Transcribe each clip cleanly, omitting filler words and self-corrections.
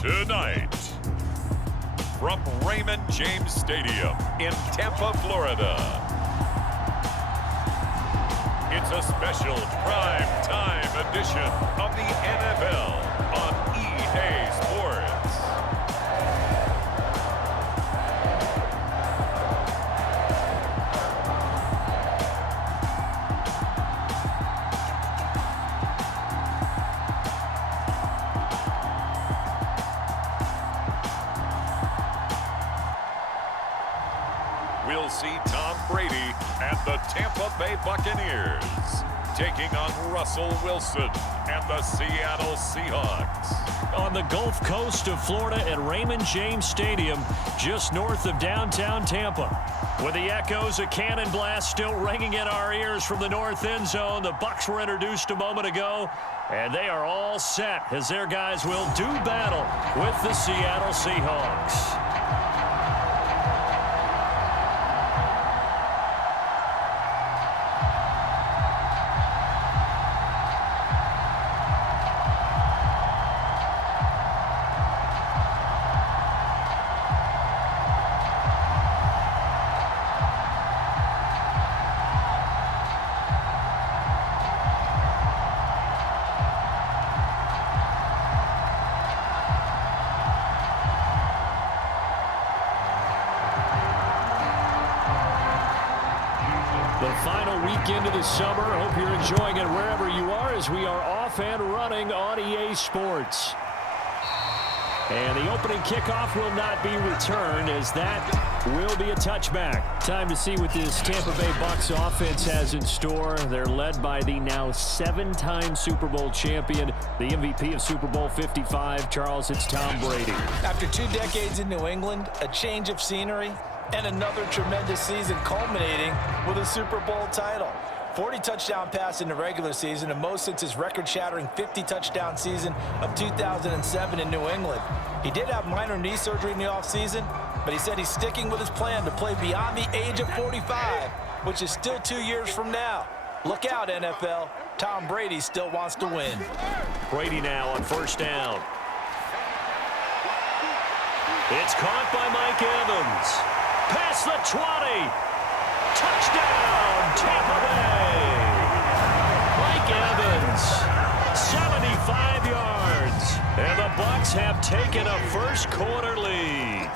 Tonight, from Raymond James Stadium in Tampa, Florida, it's a special prime time edition of the NFL on EA Sports. We'll see Tom Brady and the Tampa Bay Buccaneers taking on Russell Wilson and the Seattle Seahawks. On the Gulf Coast of Florida at Raymond James Stadium, just north of downtown Tampa. With the echoes of cannon blast still ringing in our ears from the north end zone, the Bucs were introduced a moment ago, and they are all set as their guys will do battle with the Seattle Seahawks. The final weekend of the summer. Hope you're enjoying it wherever you are as we are off and running on EA Sports. And the opening kickoff will not be returned as that will be a touchback. Time to see what this Tampa Bay Bucs offense has in store. They're led by the now 7-time Super Bowl champion, the MVP of Super Bowl 55. Charles, it's Tom Brady. After 2 decades in New England, a change of scenery, and another tremendous season culminating with a Super Bowl title. 40 touchdown pass in the regular season, and most since his record-shattering 50-touchdown season of 2007 in New England. He did have minor knee surgery in the offseason, but he said he's sticking with his plan to play beyond the age of 45, which is still 2 years from now. Look out, NFL. Tom Brady still wants to win. Brady now on first down. It's caught by Mike Evans. Past the 20. Touchdown, Tampa Bay. Mike Evans, 75 yards. And the Bucs have taken a first quarter lead.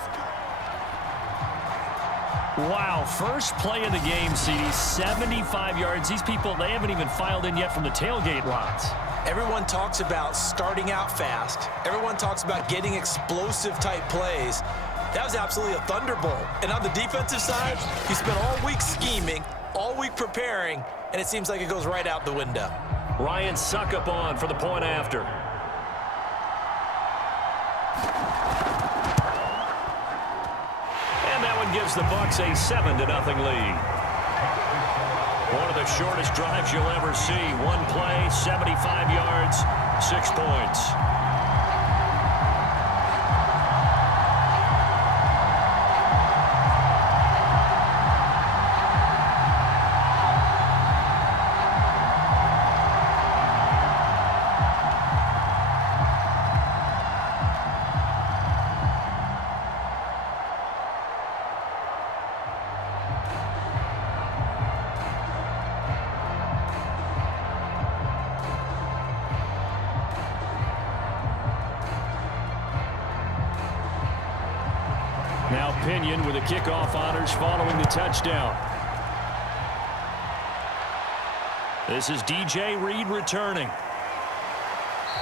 Wow, first play of the game, CD, 75 yards. These people, they haven't even filed in yet from the tailgate lots. Everyone talks about starting out fast. Everyone talks about getting explosive type plays. That was absolutely a thunderbolt. And on the defensive side, he spent all week scheming, all week preparing, and it seems like it goes right out the window. Ryan Suckup on for the point after. And that one gives the Bucs a 7-0 lead. One of the shortest drives you'll ever see. One play, 75 yards, 6 points. Now Pinion with the kickoff honors following the touchdown. This is DJ Reed returning.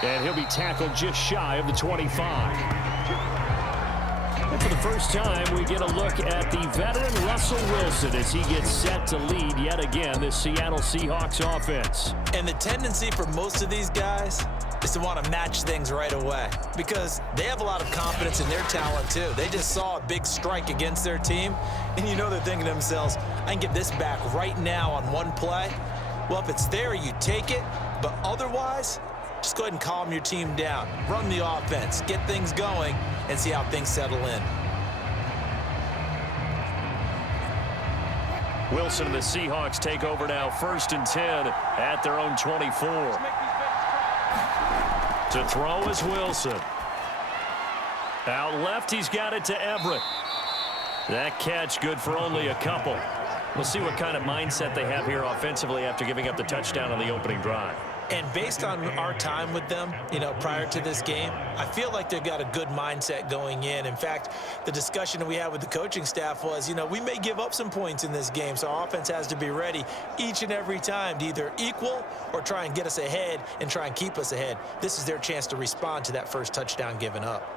And he'll be tackled just shy of the 25. And for the first time, we get a look at the veteran Russell Wilson as he gets set to lead yet again this Seattle Seahawks offense. And the tendency for most of these guys is to want to match things right away because they have a lot of confidence in their talent too. They just saw a big strike against their team, and you know they're thinking to themselves, I can get this back right now on one play. Well, if it's there, you take it, but otherwise, just go ahead and calm your team down. Run the offense, get things going, and see how things settle in. Wilson and the Seahawks take over now, 1st and 10 at their own 24. To throw is Wilson. Out left, he's got it to Everett. That catch good for only a couple. We'll see what kind of mindset they have here offensively after giving up the touchdown on the opening drive. And based on our time with them, prior to this game, I feel like they've got a good mindset going in. In fact, the discussion we had with the coaching staff was, we may give up some points in this game, so our offense has to be ready each and every time to either equal or try and get us ahead and try and keep us ahead. This is their chance to respond to that first touchdown given up.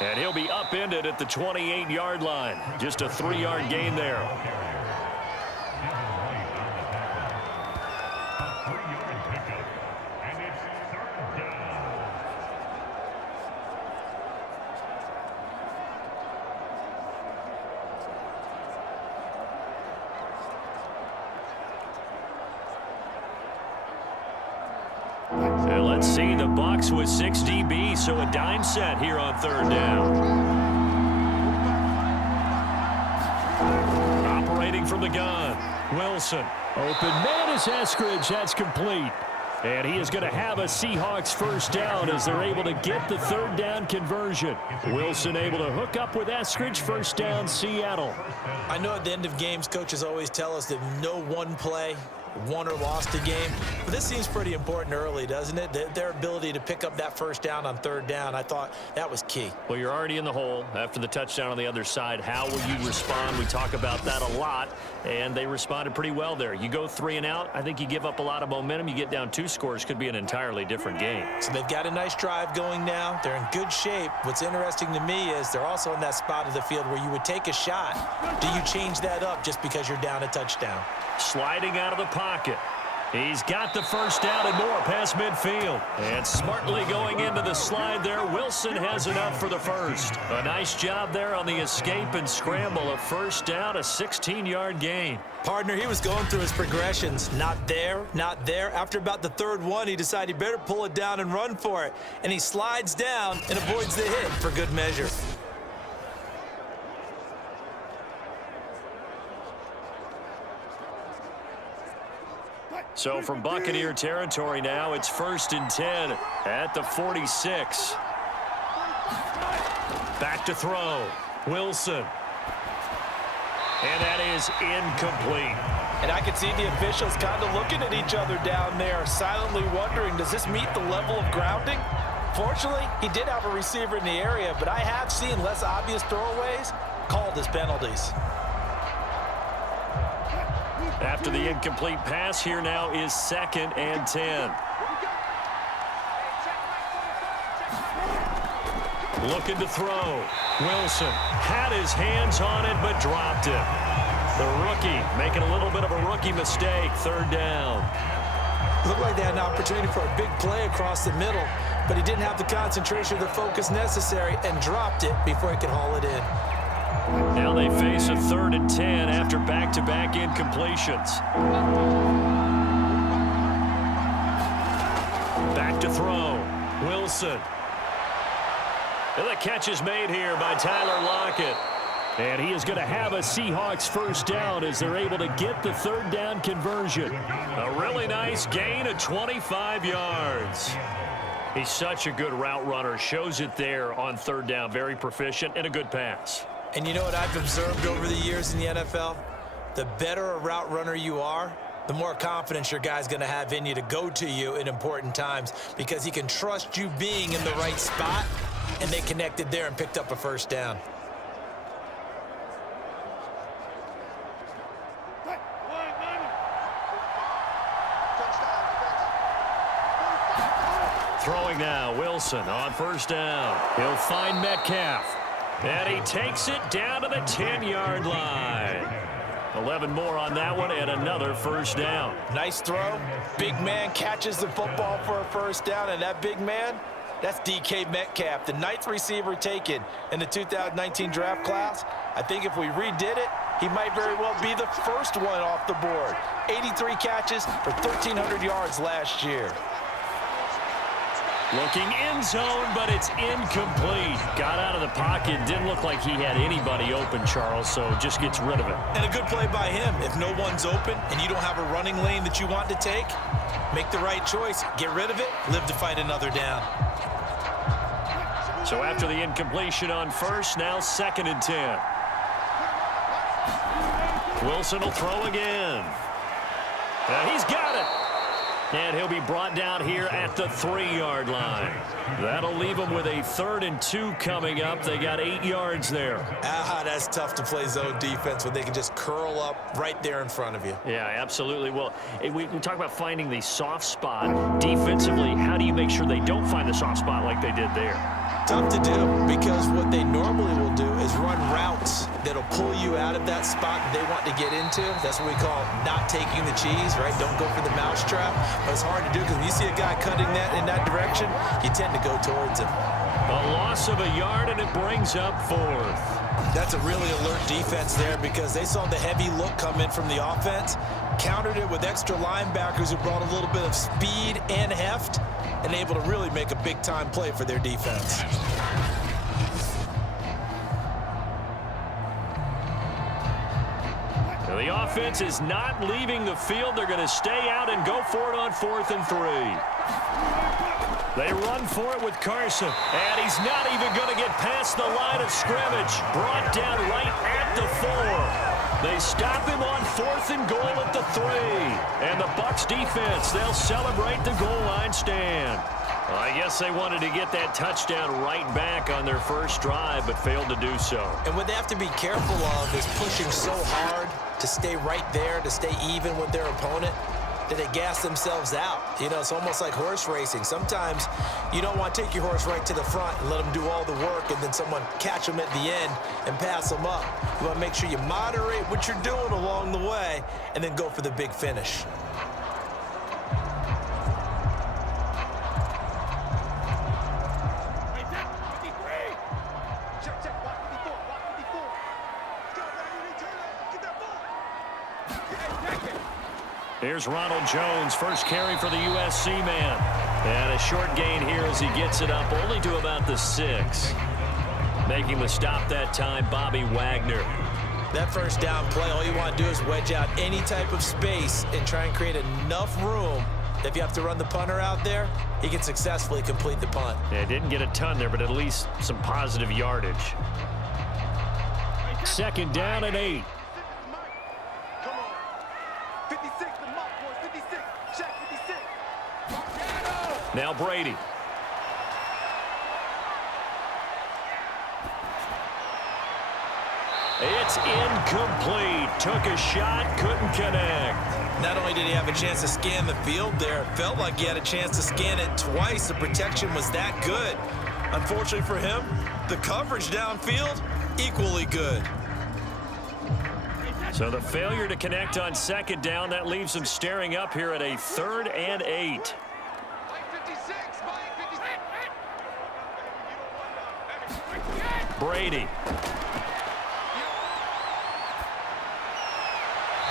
And he'll be upended at the 28-yard line. Just a 3-yard gain there. And let's see the Bucs with 6 DBs, so a dime set here on third down. Operating from the gun, Wilson. Open man is Eskridge. That's complete. And he is going to have a Seahawks first down as they're able to get the third down conversion. Wilson able to hook up with Eskridge. First down, Seattle. I know at the end of games, coaches always tell us that no one play won or lost a game, but this seems pretty important early, doesn't it? Their ability to pick up that first down on third down, I thought that was key. Well, you're already in the hole after the touchdown on the other side. How will you respond? We talk about that a lot, and they responded pretty well there. You go 3 and out, I think you give up a lot of momentum. You get down 2 scores, could be an entirely different game. So they've got a nice drive going now. They're in good shape. What's interesting to me is they're also in that spot of the field where you would take a shot. Do you change that up just because you're down a touchdown? Sliding out of the pocket. He's got the first down and more past midfield. And smartly going into the slide there, Wilson has enough for the first. A nice job there on the escape and scramble. A first down, a 16-yard gain. Partner, he was going through his progressions. Not there, not there. After about the third one, he decided he better pull it down and run for it. And he slides down and avoids the hit for good measure. So from Buccaneer territory now, it's 1st and 10 at the 46. Back to throw. Wilson. And that is incomplete. And I can see the officials kind of looking at each other down there, silently wondering, does this meet the level of grounding? Fortunately, he did have a receiver in the area, but I have seen less obvious throwaways called as penalties. After the incomplete pass, here now is 2nd and 10. Looking to throw. Wilson had his hands on it but dropped it. The rookie making a little bit of a rookie mistake. 3rd down. Looked like they had an opportunity for a big play across the middle, but he didn't have the concentration or the focus necessary and dropped it before he could haul it in. Now they face a 3rd and 10 after back-to-back incompletions. Back to throw. Wilson. And the catch is made here by Tyler Lockett. And he is going to have a Seahawks first down as they're able to get the 3rd down conversion. A really nice gain of 25 yards. He's such a good route runner. Shows it there on 3rd down. Very proficient and a good pass. And you know what I've observed over the years in the NFL? The better a route runner you are, the more confidence your guy's going to have in you to go to you in important times because he can trust you being in the right spot, and they connected there and picked up a first down. Throwing now, Wilson on 1st down. He'll find Metcalf. And he takes it down to the 10-yard line. 11 more on that one and another first down. Nice throw. Big man catches the football for a first down, and that big man, that's DK Metcalf, the 9th receiver taken in the 2019 draft class. I think if we redid it, he might very well be the first one off the board. 83 catches for 1,300 yards last year. Looking end zone, but it's incomplete. Got out of the pocket. Didn't look like he had anybody open, Charles, so just gets rid of it. And a good play by him. If no one's open and you don't have a running lane that you want to take, make the right choice. Get rid of it. Live to fight another down. So after the incompletion on first, now 2nd and 10. Wilson will throw again. And he's got it. And he'll be brought down here at the 3-yard line. That'll leave them with a 3rd and 2 coming up. They got 8 yards there. That's tough to play zone defense when they can just curl up right there in front of you. Yeah, absolutely. Well, we talk about finding the soft spot. Defensively, how do you make sure they don't find the soft spot like they did there? Tough to do, because what they normally will do is run routes that'll pull you out of that spot they want to get into. That's what we call not taking the cheese, right? Don't go for the mousetrap. But it's hard to do because when you see a guy cutting that in that direction, you tend to go towards him. A loss of a yard, and it brings up 4th. That's a really alert defense there because they saw the heavy look come in from the offense, countered it with extra linebackers who brought a little bit of speed and heft, and able to really make a big-time play for their defense. Now the offense is not leaving the field. They're going to stay out and go for it on 4th and 3. They run for it with Carson, and he's not even going to get past the line of scrimmage. Brought down right at the 4. They stop him on 4th and goal at the 3. And the Bucs defense, they'll celebrate the goal line stand. Well, I guess they wanted to get that touchdown right back on their first drive, but failed to do so. And what they have to be careful of is pushing so hard to stay right there, to stay even with their opponent, that they gas themselves out. You know, it's almost like horse racing. Sometimes you don't want to take your horse right to the front and let them do all the work and then someone catch them at the end and pass them up. You want to make sure you moderate what you're doing along the way and then go for the big finish. Here's Ronald Jones, first carry for the USC man. And a short gain here as he gets it up only to about the 6. Making the stop that time, Bobby Wagner. That first down play, all you want to do is wedge out any type of space and try and create enough room that if you have to run the punter out there, he can successfully complete the punt. Yeah, didn't get a ton there, but at least some positive yardage. 2nd down and 8. Now Brady. It's incomplete. Took a shot, couldn't connect. Not only did he have a chance to scan the field there, it felt like he had a chance to scan it twice. The protection was that good. Unfortunately for him, the coverage downfield, equally good. So the failure to connect on 2nd down, that leaves him staring up here at a 3rd and 8. Brady.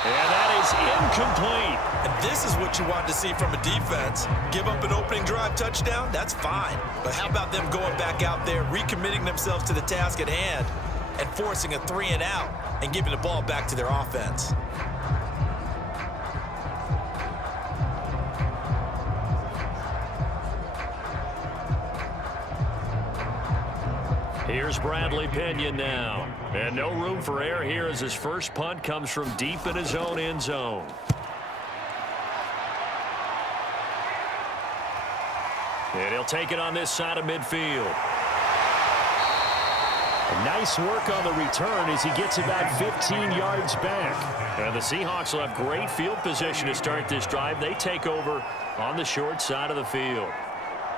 And that is incomplete. And this is what you want to see from a defense. Give up an opening drive touchdown, that's fine. But how about them going back out there, recommitting themselves to the task at hand, and forcing a 3 and out and giving the ball back to their offense? Here's Bradley Pinion now. And no room for error here as his first punt comes from deep in his own end zone. And he'll take it on this side of midfield. Nice work on the return as he gets about 15 yards back. And the Seahawks will have great field position to start this drive. They take over on the short side of the field.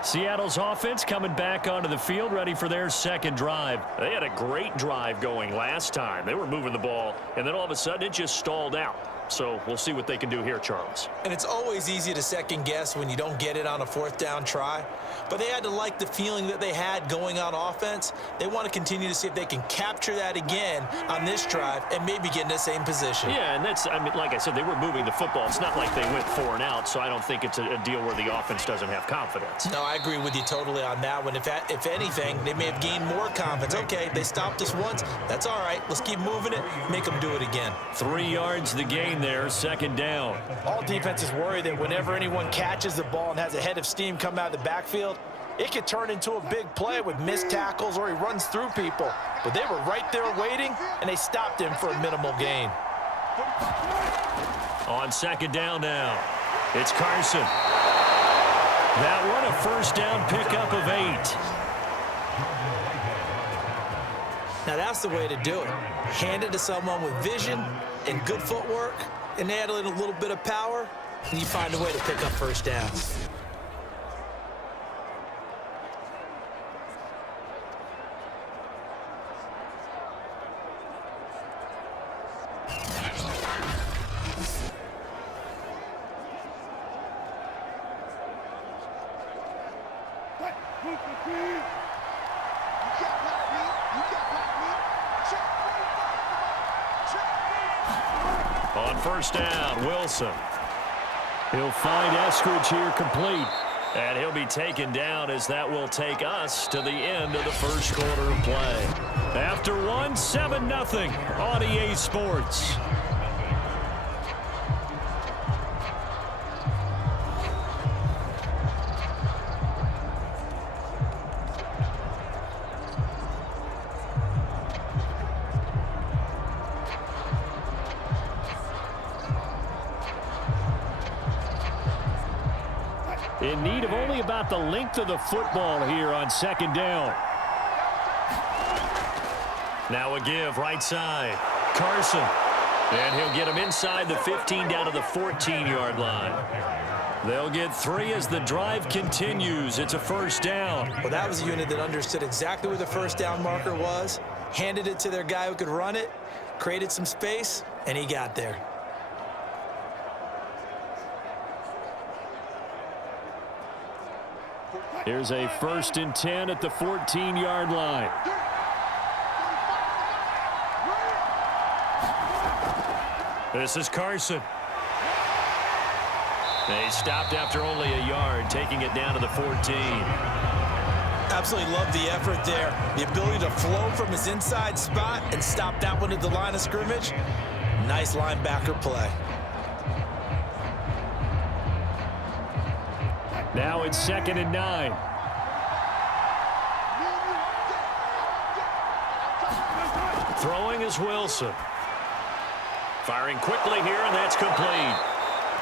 Seattle's offense coming back onto the field, ready for their 2nd drive. They had a great drive going last time. They were moving the ball, and then all of a sudden it just stalled out. So we'll see what they can do here, Charles. And it's always easy to second guess when you don't get it on a fourth down try. But they had to like the feeling that they had going on offense. They want to continue to see if they can capture that again on this drive and maybe get in the same position. Yeah, and that's, I mean, like I said, they were moving the football. It's not like they went 4 and out, so I don't think it's a deal where the offense doesn't have confidence. No, I agree with you totally on that one. If anything, they may have gained more confidence. Okay, they stopped us once. That's all right. Let's keep moving it, make them do it again. 3 yards the gain there, second down. All defenses worry that whenever anyone catches the ball and has a head of steam come out of the backfield, it could turn into a big play with missed tackles or he runs through people. But they were right there waiting, and they stopped him for a minimal gain. On second down now, it's Carson. That one, a first down pickup of 8. Now that's the way to do it. Hand it to someone with vision and good footwork, and add a little bit of power, and you find a way to pick up first downs. On first down, Wilson. He'll find Eskridge here complete. And he'll be taken down as that will take us to the end of the first quarter of play. After one, 7-0 on EA Sports. In need of only about the length of the football here on second down. Now a give right side. Carson. And he'll get him inside the 15 down to the 14-yard line. They'll get 3 as the drive continues. It's a first down. Well, that was a unit that understood exactly where the first down marker was, handed it to their guy who could run it, created some space, and he got there. Here's a 1st and 10 at the 14-yard line. This is Carson. They stopped after only a yard, taking it down to the 14. Absolutely love the effort there. The ability to flow from his inside spot and stop that one at the line of scrimmage. Nice linebacker play. Now it's 2nd and 9. Throwing is Wilson. Firing quickly here, and that's complete.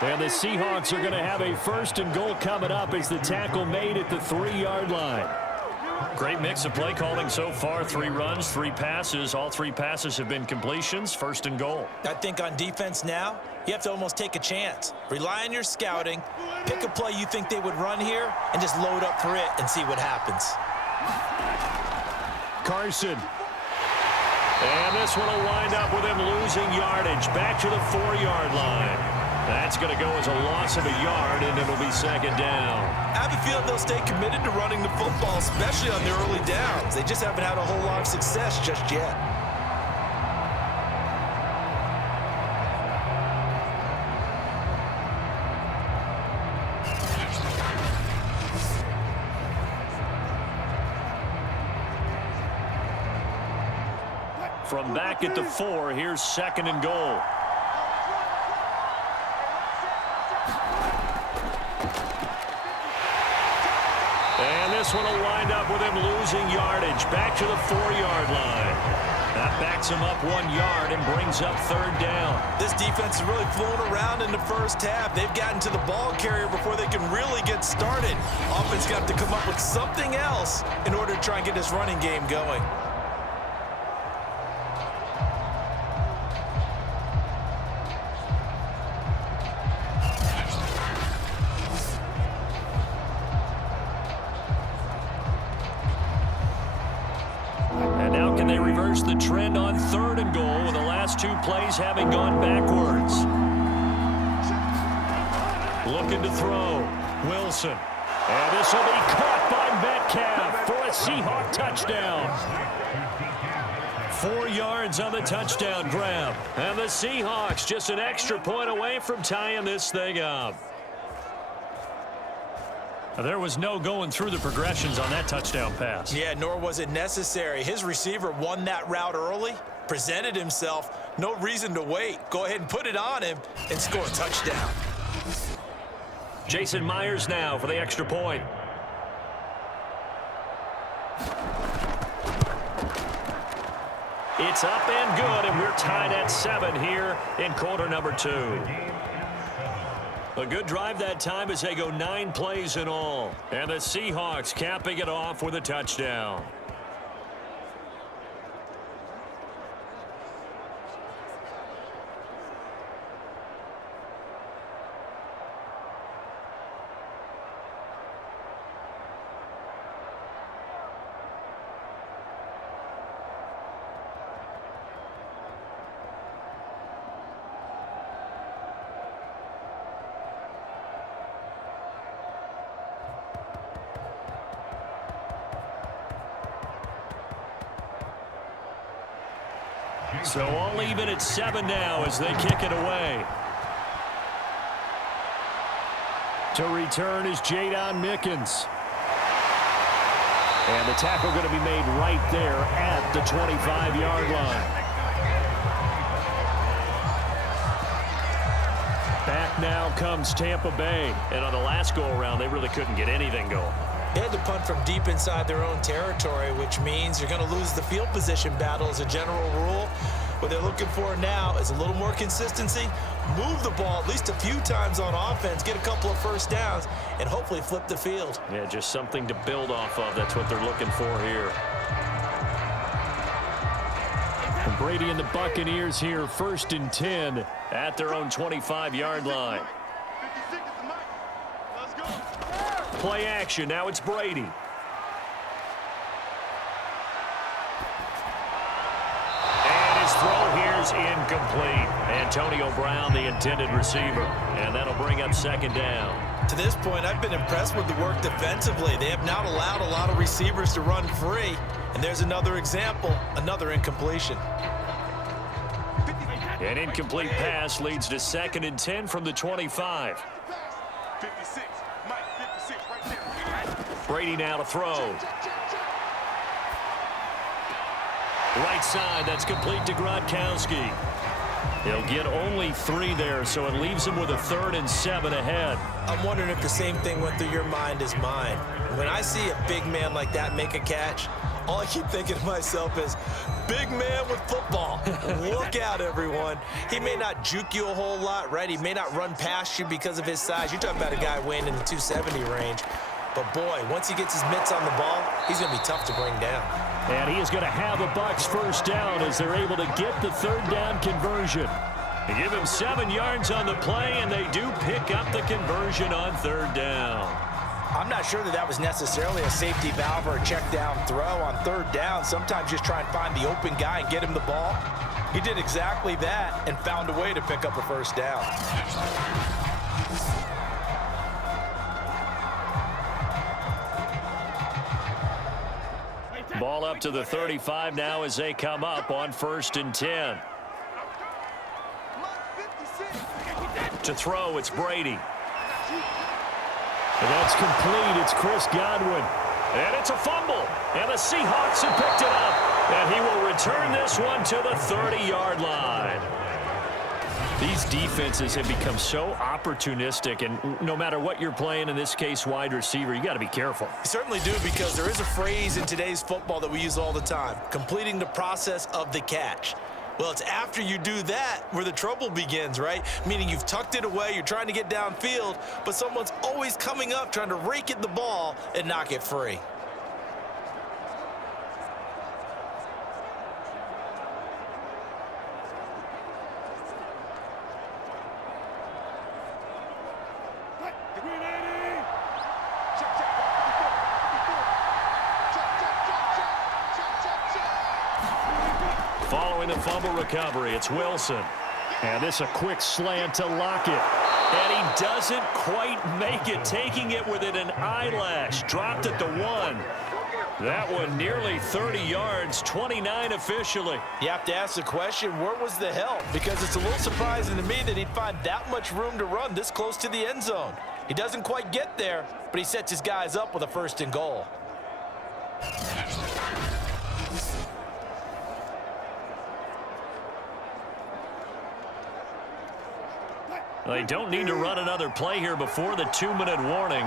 And the Seahawks are going to have a 1st and goal coming up as the tackle made at the 3-yard line. Great mix of play calling so far. 3 runs, 3 passes. All 3 passes have been completions. 1st and goal. I think on defense now, you have to almost take a chance. Rely on your scouting. Pick a play you think they would run here and just load up for it and see what happens. Carson. And this one will wind up with him losing yardage. Back to the 4-yard line. That's going to go as a loss of a yard, and it'll be 2nd down. I have a feeling they'll stay committed to running the football, especially on their early downs. They just haven't had a whole lot of success just yet. From back at the 4, here's 2nd and goal. And this one will wind up with him losing yardage. Back to the 4-yard line. That backs him up 1 yard and brings up 3rd down. This defense is really flown around in the first half. They've gotten to the ball carrier before they can really get started. Offense got to come up with something else in order to try and get this running game going. The trend on 3rd and goal with the last 2 plays having gone backwards. looking to throw. Wilson. And this will be caught by Metcalf for a Seahawk touchdown. 4 yards on the touchdown grab. And the Seahawks just an extra point away from tying this thing up. There was no going through the progressions on that touchdown pass. Yeah, nor was it necessary. His receiver won that route early, presented himself. No reason to wait. Go ahead and put it on him and score a touchdown. Jason Myers now for the extra point. It's up and good, and we're tied at 7 here in quarter number 2. A good drive that time as they go 9 plays in all. And the Seahawks capping it off with a touchdown. So all even at 7 now as they kick it away. To return is Jadon Mickens. And the tackle going to be made right there at the 25-yard line. Back now comes Tampa Bay. And on the last go-around, they really couldn't get anything going. They had to punt from deep inside their own territory, which means you're going to lose the field position battle as a general rule. What they're looking for now is a little more consistency, move the ball at least a few times on offense, get a couple of first downs, and hopefully flip the field. Yeah, just something to build off of. That's what they're looking for here. And Brady and the Buccaneers here, 1st and 10 at their own 25-yard line. Play action. Now it's Brady. And his throw here's incomplete. Antonio Brown, the intended receiver. And that'll bring up 2nd down. To this point, I've been impressed with the work defensively. They have not allowed a lot of receivers to run free. And there's another example, another incompletion. An incomplete pass leads to 2nd and 10 from the 25. Brady now to throw. Right side, that's complete to Gronkowski. He'll get only 3 there, so it leaves him with a 3rd and 7 ahead. I'm wondering if the same thing went through your mind as mine. When I see a big man like that make a catch, all I keep thinking to myself is, big man with football. Look out, everyone. He may not juke you a whole lot, right? He may not run past you because of his size. You're talking about a guy weighing in the 270 range. But, boy, once he gets his mitts on the ball, he's going to be tough to bring down. And he is going to have a Bucs 1st down as they're able to get the 3rd down conversion. They give him 7 yards on the play, and they do pick up the conversion on 3rd down. I'm not sure that was necessarily a safety valve or a check down throw on 3rd down. Sometimes just try and find the open guy and get him the ball. He did exactly that and found a way to pick up a 1st down. Ball up to the 35 now as they come up on 1st and 10. To throw, it's Brady. And that's complete. It's Chris Godwin. And it's a fumble. And the Seahawks have picked it up. And he will return this one to the 30-yard line. These defenses have become so opportunistic, and no matter what you're playing, in this case wide receiver, you got to be careful. You certainly do, because there is a phrase in today's football that we use all the time, completing the process of the catch. Well, it's after you do that where the trouble begins, right? Meaning you've tucked it away, you're trying to get downfield, but someone's always coming up trying to rake at the ball and knock it free. Following the fumble recovery, it's Wilson. And this a quick slant to Lockett. And he doesn't quite make it, taking it within an eyelash. Dropped at the 1. That one nearly 30 yards, 29 officially. You have to ask the question, where was the help? Because it's a little surprising to me that he'd find that much room to run this close to the end zone. He doesn't quite get there, but he sets his guys up with a 1st and goal. They don't need to run another play here before the 2-minute warning.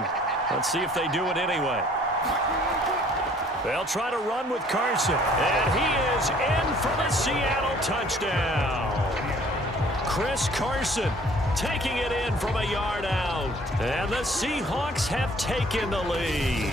Let's see if they do it anyway. They'll try to run with Carson, and he is in for the Seattle touchdown. Chris Carson taking it in from a yard out, and the Seahawks have taken the lead.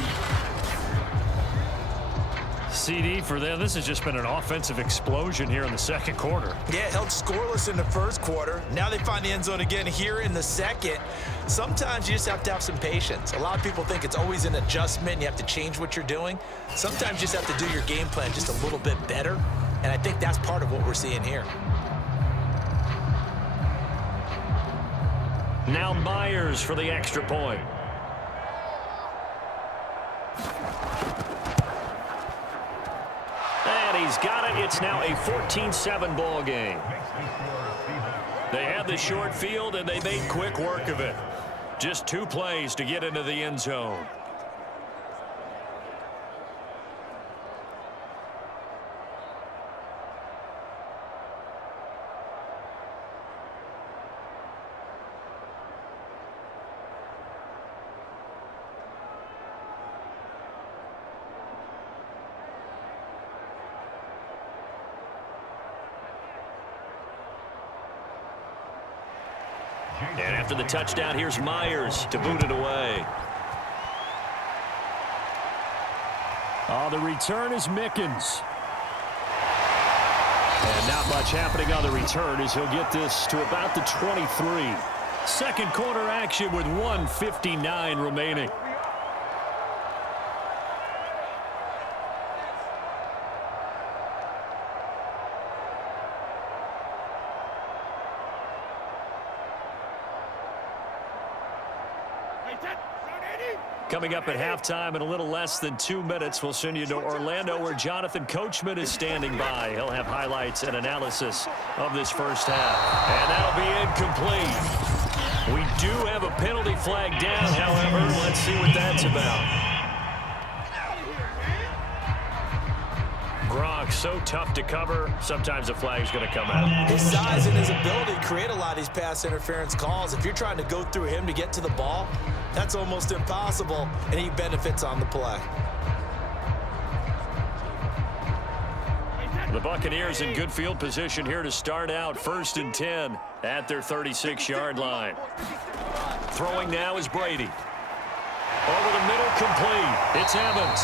CD for them, this has just been an offensive explosion here in the 2nd quarter. Yeah, held scoreless in the 1st quarter. Now they find the end zone again here in the 2nd. Sometimes you just have to have some patience. A lot of people think it's always an adjustment. You have to change what you're doing. Sometimes you just have to do your game plan just a little bit better. And I think that's part of what we're seeing here. Now Myers for the extra point. And he's got it. It's now a 14-7 ball game. They had the short field, and they made quick work of it. Just 2 plays to get into the end zone. And after the touchdown, here's Myers to boot it away. The return is Mickens. And not much happening on the return as he'll get this to about the 23. 2nd quarter action with 1:59 remaining. Coming up at halftime in a little less than 2 minutes, we'll send you to Orlando where Jonathan Coachman is standing by. He'll have highlights and analysis of this 1st half. And that'll be incomplete. We do have a penalty flag down, however. Let's see what that's about. Gronk, so tough to cover. Sometimes the flag's going to come out. His size and his ability create a lot of these pass interference calls. If you're trying to go through him to get to the ball, that's almost impossible, and he benefits on the play. The Buccaneers in good field position here to start out 1st and 10 at their 36-yard line. Throwing now is Brady. Over the middle, complete. It's Evans.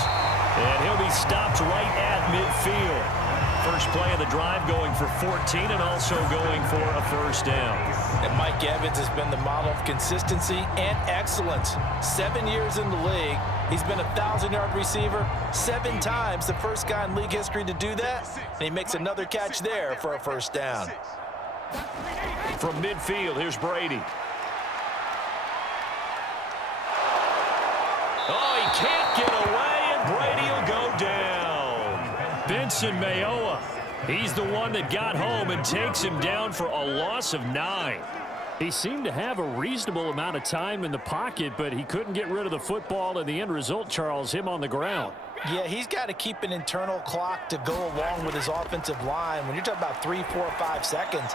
And he'll be stopped right at midfield. First play of the drive going for 14 and also going for a 1st down. And Mike Evans has been the model of consistency and excellence. 7 years in the league. He's been a 1,000-yard receiver 7 times, the first guy in league history to do that. And he makes another catch there for a 1st down. From midfield, here's Brady. Oh, he can't get away, and Brady will go down. Benson Mayowa, he's the one that got home and takes him down for a loss of 9. He seemed to have a reasonable amount of time in the pocket, but he couldn't get rid of the football, and the end result, Charles, him on the ground. Yeah, he's got to keep an internal clock to go along with his offensive line. When you're talking about 3, 4, 5 seconds,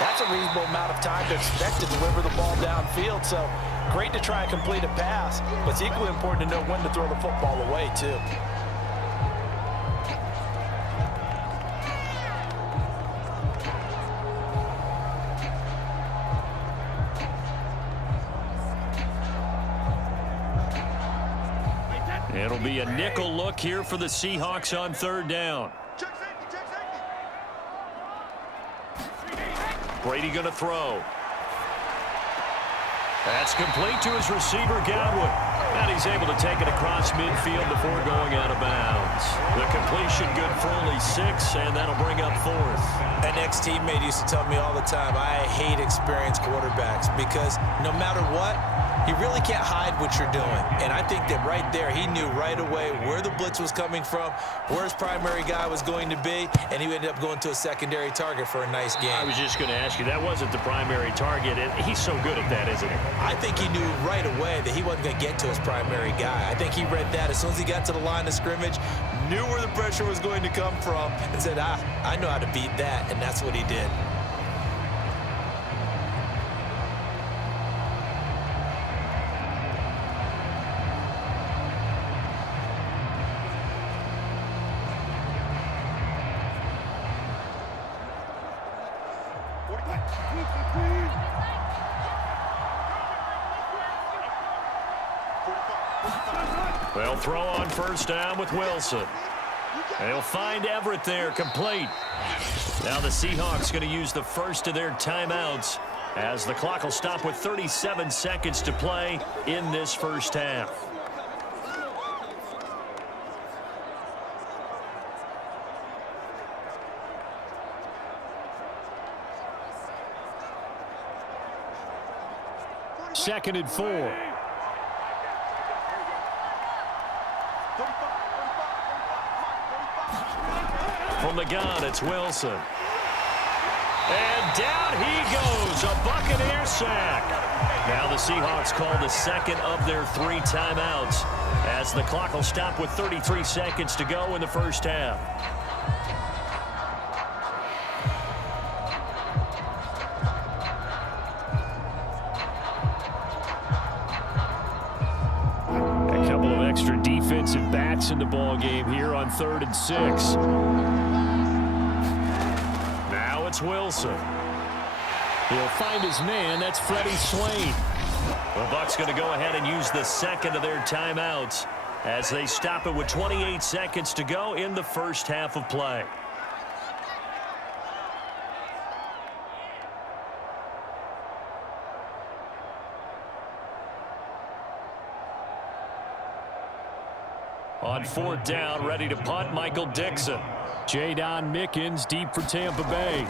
that's a reasonable amount of time to expect to deliver the ball downfield. So great to try and complete a pass, but it's equally important to know when to throw the football away, too. It'll be a nickel look here for the Seahawks on 3rd down. Brady going to throw. That's complete to his receiver, Godwin. And he's able to take it across midfield before going out of bounds. The completion good for only 6, and that'll bring up 4th. An ex-teammate used to tell me all the time, I hate experienced quarterbacks because no matter what, you really can't hide what you're doing. And I think that right there, he knew right away where the blitz was coming from, where his primary guy was going to be, and he ended up going to a secondary target for a nice game. I was just going to ask you, that wasn't the primary target, and he's so good at that, isn't he? I think he knew right away that he wasn't going to get to his primary guy. I think he read that as soon as he got to the line of scrimmage, knew where the pressure was going to come from, and said, I know how to beat that, and that's what he did. They'll throw on first down with Wilson. They'll find Everett there, complete. Now the Seahawks going to use the first of their timeouts as the clock will stop with 37 seconds to play in this first half. Second and 4. From the gun, it's Wilson. And down he goes, a Buccaneer sack. Now the Seahawks call the second of their 3 timeouts as the clock will stop with 33 seconds to go in the first half. A couple of extra defensive backs in the ball game here on 3rd and 6. Wilson. He'll find his man. That's Freddie Swain. The Bucs going to go ahead and use the second of their timeouts as they stop it with 28 seconds to go in the first half of play. On 4th down, ready to punt, Michael Dixon. Jadon Mickens deep for Tampa Bay.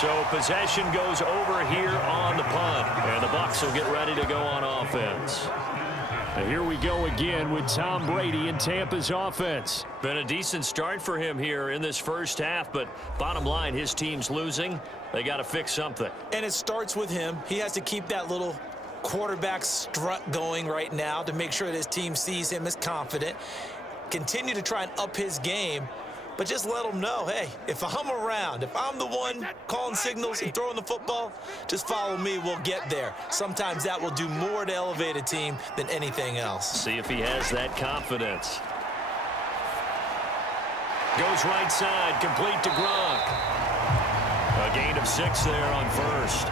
So possession goes over here on the punt, and the Bucs will get ready to go on offense. And here we go again with Tom Brady in Tampa's offense. Been a decent start for him here in this first half, but bottom line, his team's losing. They got to fix something. And it starts with him. He has to keep that little quarterback strut going right now to make sure that his team sees him as confident. Continue to try and up his game, but just let him know, hey, if I'm around, if I'm the one calling signals and throwing the football, just follow me, we'll get there. Sometimes that will do more to elevate a team than anything else. See if he has that confidence. Goes right side, complete to Gronk. A gain of 6 there on first.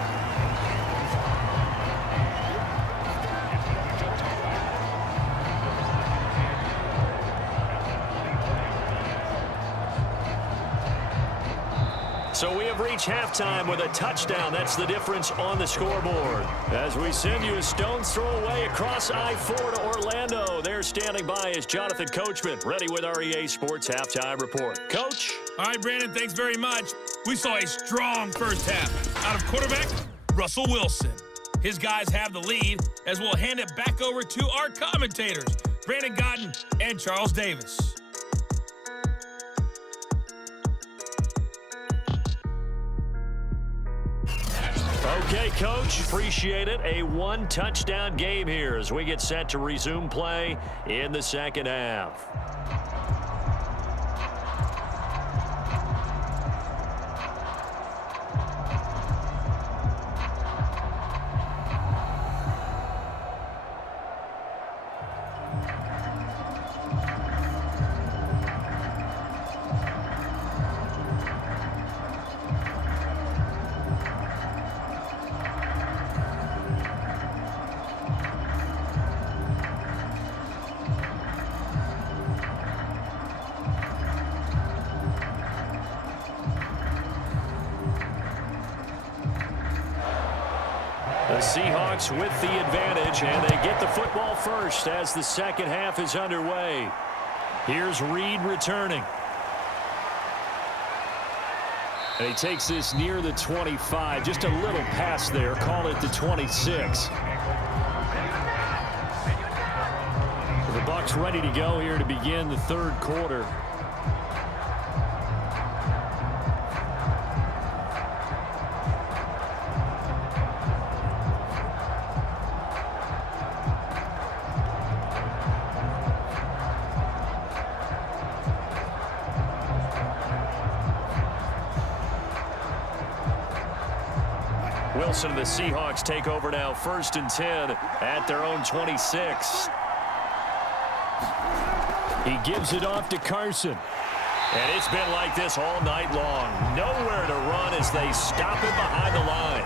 So we have reached halftime with a touchdown. That's the difference on the scoreboard. As we send you a stone's throw away across I-4 to Orlando. There standing by is Jonathan Coachman, ready with our EA Sports Halftime Report. Coach? All right, Brandon, thanks very much. We saw a strong first half. Out of quarterback, Russell Wilson. His guys have the lead as we'll hand it back over to our commentators, Brandon Godden and Charles Davis. Okay, Coach, appreciate it. A 1-touchdown game here as we get set to resume play in the second half. The Seahawks with the advantage, and they get the football first as the second half is underway. Here's Reed returning. And he takes this near the 25. Just a little pass there. Call it the 26. The Bucs ready to go here to begin the third quarter. Wilson and the Seahawks take over now, 1st and 10 at their own 26. He gives it off to Carson. And it's been like this all night long. Nowhere to run as they stop him behind the line.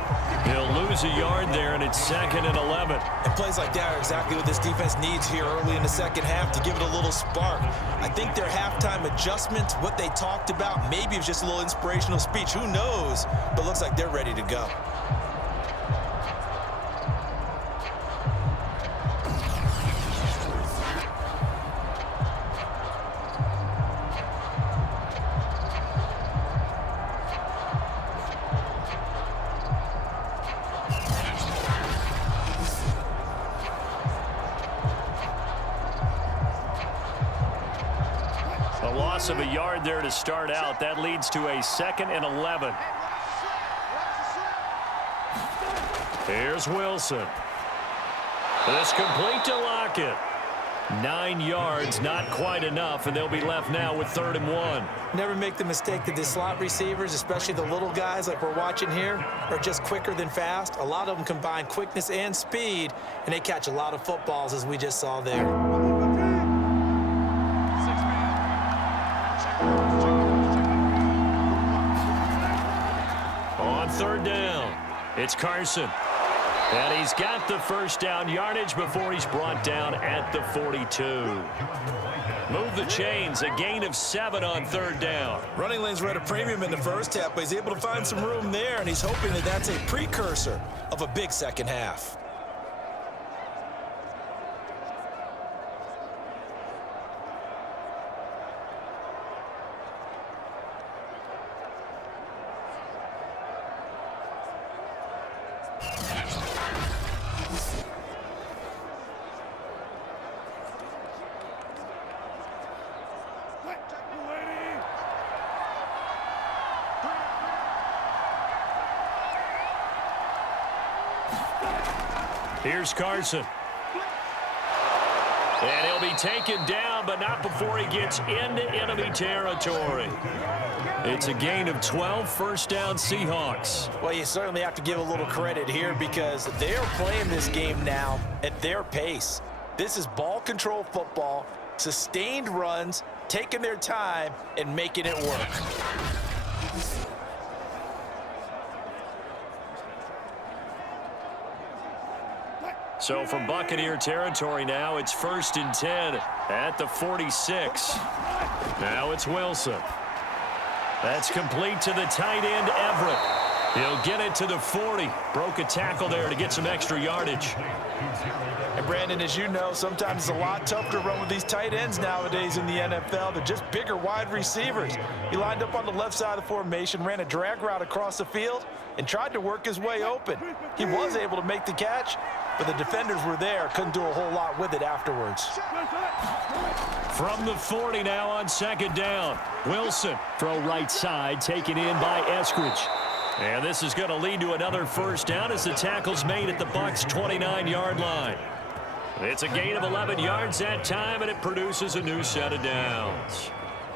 He'll lose a yard there, and it's 2nd and 11. And plays like that are exactly what this defense needs here early in the second half to give it a little spark. I think their halftime adjustments, what they talked about, maybe it was just a little inspirational speech. Who knows? But it looks like they're ready to go. Of a yard there to start out. That leads to a 2nd and 11. Here's Wilson. This complete to Lockett. 9 yards, not quite enough, and they'll be left now with 3rd and 1. Never make the mistake that the slot receivers, especially the little guys like we're watching here, are just quicker than fast. A lot of them combine quickness and speed, and they catch a lot of footballs, as we just saw there. On 3rd down, it's Carson. And he's got the first down yardage before he's brought down at the 42. Move the chains, a gain of 7 on 3rd down. Running lanes were at a premium in the first half, but he's able to find some room there, and he's hoping that that's a precursor of a big second half. Here's Carson. And he'll be taken down, but not before he gets into enemy territory. It's a gain of 12, 1st down Seahawks. Well, you certainly have to give a little credit here because they're playing this game now at their pace. This is ball control football, sustained runs, taking their time and making it work. So from Buccaneer territory now, it's 1st and 10 at the 46. Now it's Wilson. That's complete to the tight end, Everett. He'll get it to the 40. Broke a tackle there to get some extra yardage. And Brandon, as you know, sometimes it's a lot tougher to run with these tight ends nowadays in the NFL. They're just bigger wide receivers. He lined up on the left side of the formation, ran a drag route across the field, and tried to work his way open. He was able to make the catch, but the defenders were there, couldn't do a whole lot with it afterwards. From the 40 now on 2nd down. Wilson, throw right side, taken in by Eskridge. And this is going to lead to another 1st down as the tackle's made at the Bucs' 29-yard line. It's a gain of 11 yards that time, and it produces a new set of downs.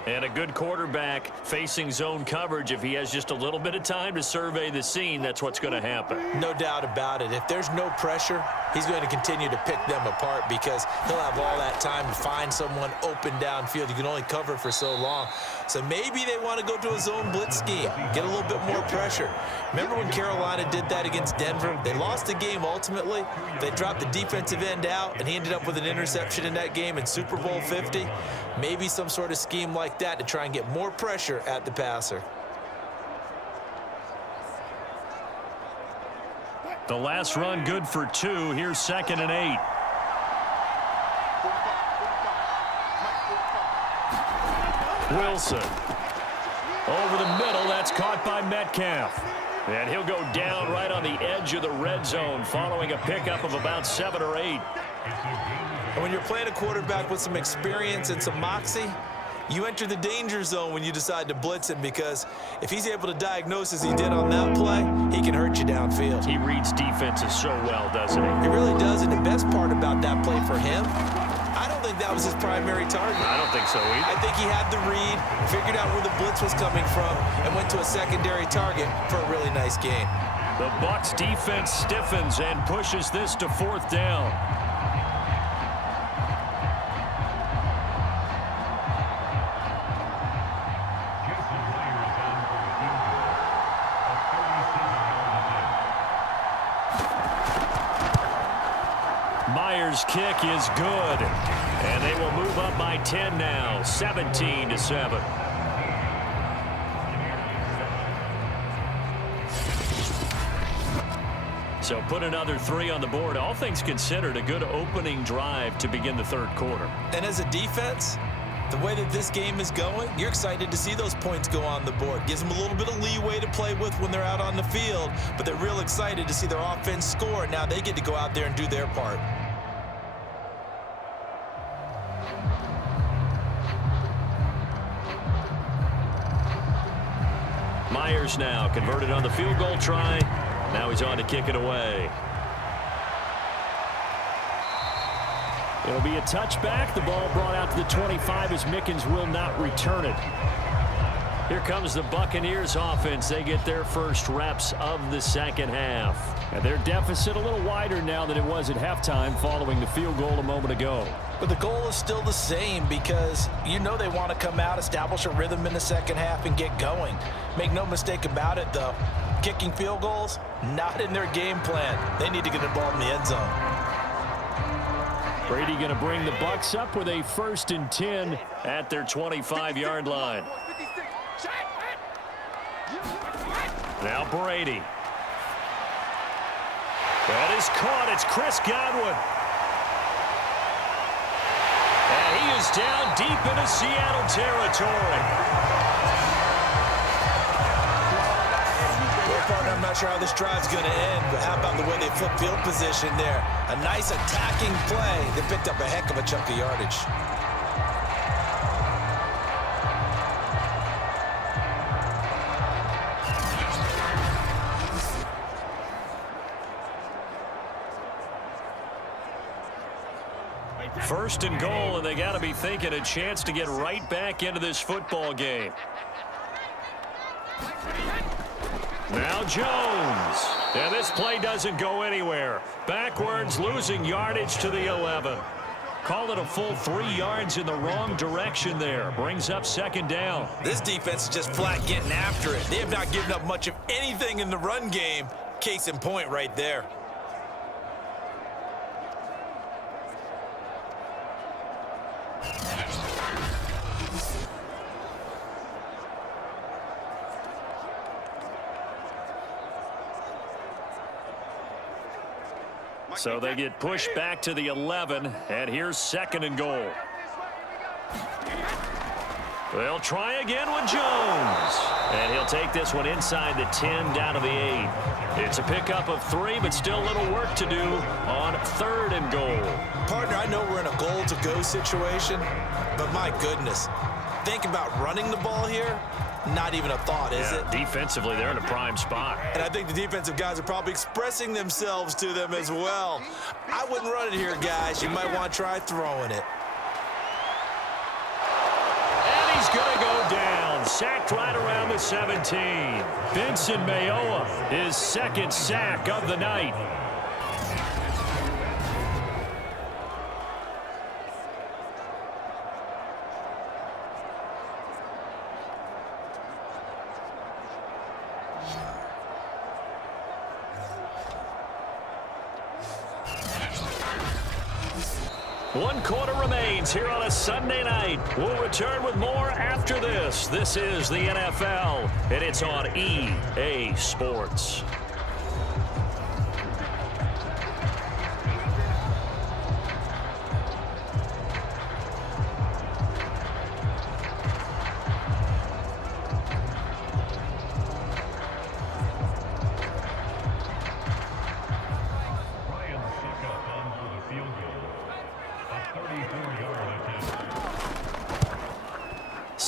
And a good quarterback facing zone coverage, if he has just a little bit of time to survey the scene, that's what's going to happen. No doubt about it. If there's no pressure, he's going to continue to pick them apart because he'll have all that time to find someone open downfield. You can only cover for so long. So maybe they want to go to a zone blitz scheme, get a little bit more pressure. Remember when Carolina did that against Denver? They lost the game ultimately. They dropped the defensive end out, and he ended up with an interception in that game in Super Bowl 50. Maybe some sort of scheme like that to try and get more pressure at the passer. The last run good for 2. Here's 2nd and 8. Wilson. Over the middle. That's caught by Metcalf. And he'll go down right on the edge of the red zone following a pickup of about 7 or 8. And when you're playing a quarterback with some experience and some moxie, you enter the danger zone when you decide to blitz him, because if he's able to diagnose as he did on that play, he can hurt you downfield. He reads defenses so well, doesn't he? He really does, and the best part about that play for him, I don't think that was his primary target. I don't think so either. I think he had the read, figured out where the blitz was coming from, and went to a secondary target for a really nice gain. The Bucs defense stiffens and pushes this to 4th down. Myers' kick is good, and they will move up by 10 now, 17-7. So put another 3 on the board. All things considered, a good opening drive to begin the 3rd quarter. And as a defense, the way that this game is going, you're excited to see those points go on the board. Gives them a little bit of leeway to play with when they're out on the field, but they're real excited to see their offense score. Now they get to go out there and do their part. Myers now converted on the field goal try. Now he's on to kick it away. It'll be a touchback. The ball brought out to the 25 as Mickens will not return it. Here comes the Buccaneers offense. They get their first reps of the 2nd half. And their deficit a little wider now than it was at halftime following the field goal a moment ago. But the goal is still the same, because you know they want to come out, establish a rhythm in the 2nd half, and get going. Make no mistake about it, though. Kicking field goals, not in their game plan. They need to get the ball in the end zone. Brady going to bring the Bucs up with a 1st and 10 at their 25-yard line. Now Brady. That is caught. It's Chris Godwin. And he is down deep into Seattle territory. I'm not sure how this drive's going to end, but how about the way they flip field position there? A nice attacking play that picked up a heck of a chunk of yardage. First and goal, and they got to be thinking a chance to get right back into this football game. Now Jones. And this play doesn't go anywhere. Backwards, losing yardage to the 11. Call it a full 3 yards in the wrong direction there. Brings up 2nd down. This defense is just flat getting after it. They have not given up much of anything in the run game. Case in point right there. So they get pushed back to the 11, and here's 2nd and goal. They'll try again with Jones. And he'll take this one inside the 10 down to the 8. It's a pickup of 3, but still a little work to do on 3rd and goal. Partner, I know we're in a goal-to-go situation, but my goodness, think about running the ball here. Not even a thought, is it? Defensively, they're in a prime spot. And I think the defensive guys are probably expressing themselves to them as well. I wouldn't run it here, guys. You might want to try throwing it. And he's going to go down. Sacked right around the 17. Vincent Mayowa, his 2nd sack of the night. One quarter remains here on a Sunday night. We'll return with more after this. This is the NFL, and it's on EA Sports.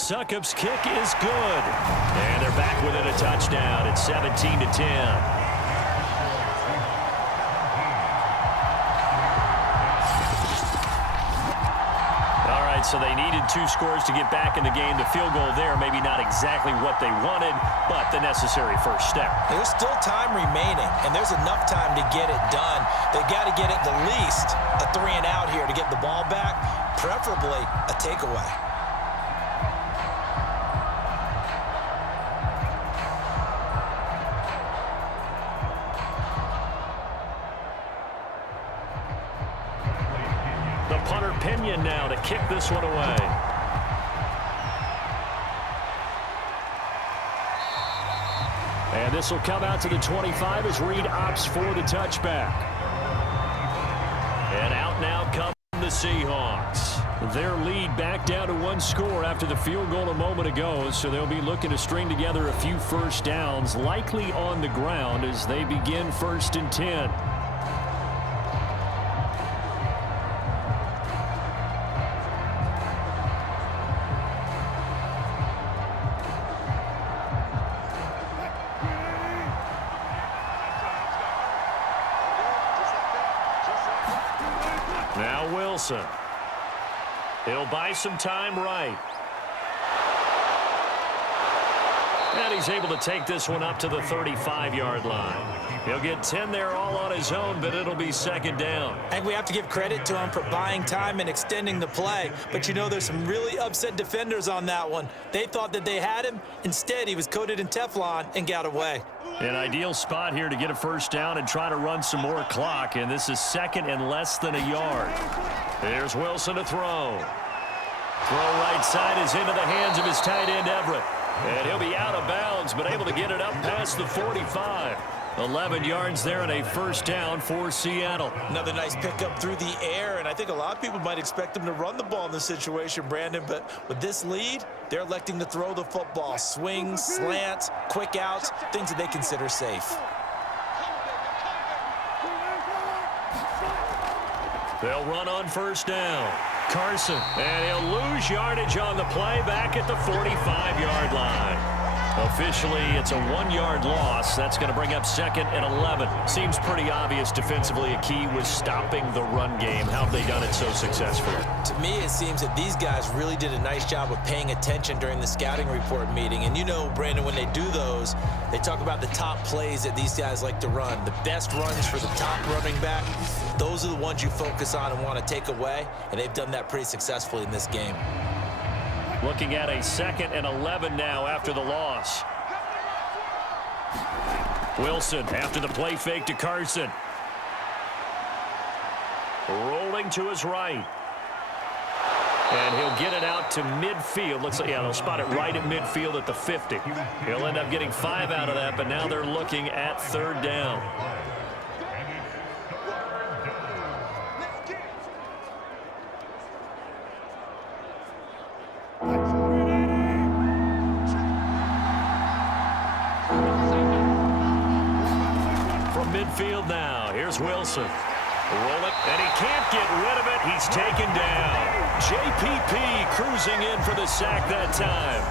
Succop's kick is good. And they're back within a touchdown. It's 17-10. So they needed 2 scores to get back in the game. The field goal there, maybe not exactly what they wanted, but the necessary first step. There's still time remaining, and there's enough time to get it done. They got to get it the least a 3-and-out here to get the ball back, preferably a takeaway. Punter Pinion now to kick this one away. And this will come out to the 25 as Reed opts for the touchback. And out now come the Seahawks. Their lead back down to 1 score after the field goal a moment ago, so they'll be looking to string together a few first downs, likely on the ground as they begin 1st and 10. Now Wilson. He'll buy some time right. And he's able to take this one up to the 35-yard line. He'll get 10 there all on his own, but it'll be 2nd down. I think we have to give credit to him for buying time and extending the play. But, you know, there's some really upset defenders on that one. They thought that they had him. Instead, he was coated in Teflon and got away. An ideal spot here to get a first down and try to run some more clock. And this is 2nd and less than a yard. Here's Wilson to throw. Throw right side is into the hands of his tight end, Everett. And he'll be out of bounds, but able to get it up past the 45. 11 yards there and a first down for Seattle. Another nice pickup through the air, and I think a lot of people might expect them to run the ball in this situation, Brandon, but with this lead, they're electing to throw the football. Swings, slants, quick outs, things that they consider safe. They'll run on first down. Carson, and he'll lose yardage on the play back at the 45-yard line. Officially, it's a 1-yard loss. That's going to bring up 2nd and 11. Seems pretty obvious defensively. A key was stopping the run game. How have they done it so successfully? To me, it seems that these guys really did a nice job of paying attention during the scouting report meeting. And you know, Brandon, when they do those, they talk about the top plays that these guys like to run. The best runs for the top running back, those are the ones you focus on and want to take away. And they've done that pretty successfully in this game. Looking at a 2nd and 11 now after the loss. Wilson after the play fake to Carson. Rolling to his right. And he'll get it out to midfield. Looks like, yeah, they'll spot it right at midfield at the 50. He'll end up getting 5 out of that, but now they're looking at 3rd down. Midfield now. Here's Wilson. Roll it, and he can't get rid of it. He's taken down. JPP cruising in for the sack that time.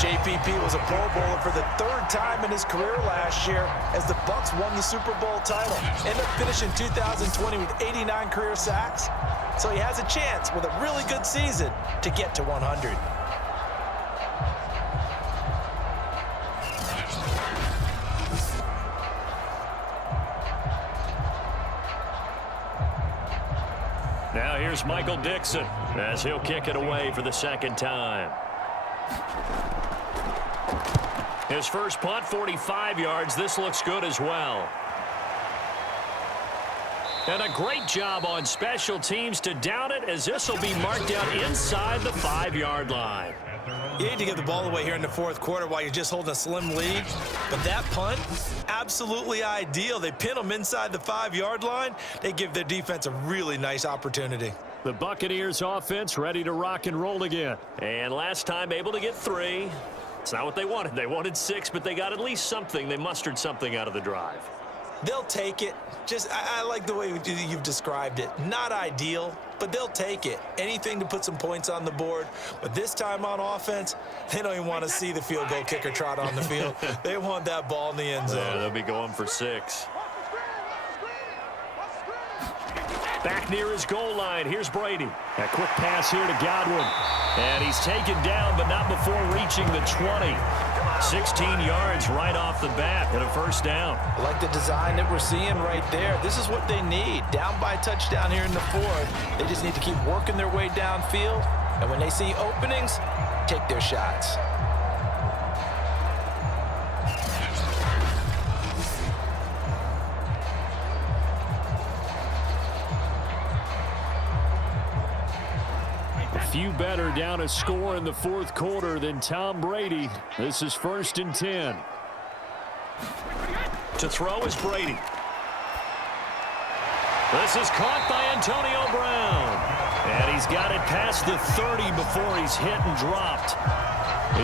JPP was a Pro Bowler for the 3rd time in his career last year as the Bucs won the Super Bowl title. Ended up finishing 2020 with 89 career sacks. So he has a chance with a really good season to get to 100. Now here's Michael Dixon as he'll kick it away for the 2nd time. His first punt, 45 yards. This looks good as well. And a great job on special teams to down it as this will be marked out inside the 5-yard line. You need to get the ball away here in the 4th quarter while you're just holding a slim lead. But that punt, absolutely ideal. They pin them inside the 5-yard line. They give their defense a really nice opportunity. The Buccaneers offense ready to rock and roll again. And last time able to get 3. It's not what they wanted. They wanted 6, but they got at least something. They mustered something out of the drive. They'll take it. I like the way you've described it. Not ideal, but they'll take it. Anything to put some points on the board. But this time on offense, they don't even want to see the field goal kicker trot on the field. They want that ball in the end zone. Yeah, they'll be going for 6. Back near his goal line, here's Brady. A quick pass here to Godwin. And he's taken down, but not before reaching the 20. 16 yards right off the bat and a first down. I like the design that we're seeing right there. This is what they need. Down by a touchdown here in the 4th. They just need to keep working their way downfield. And when they see openings, take their shots. Few better down a score in the 4th quarter than Tom Brady. This is 1st and 10. To throw is Brady. This is caught by Antonio Brown. And he's got it past the 30 before he's hit and dropped.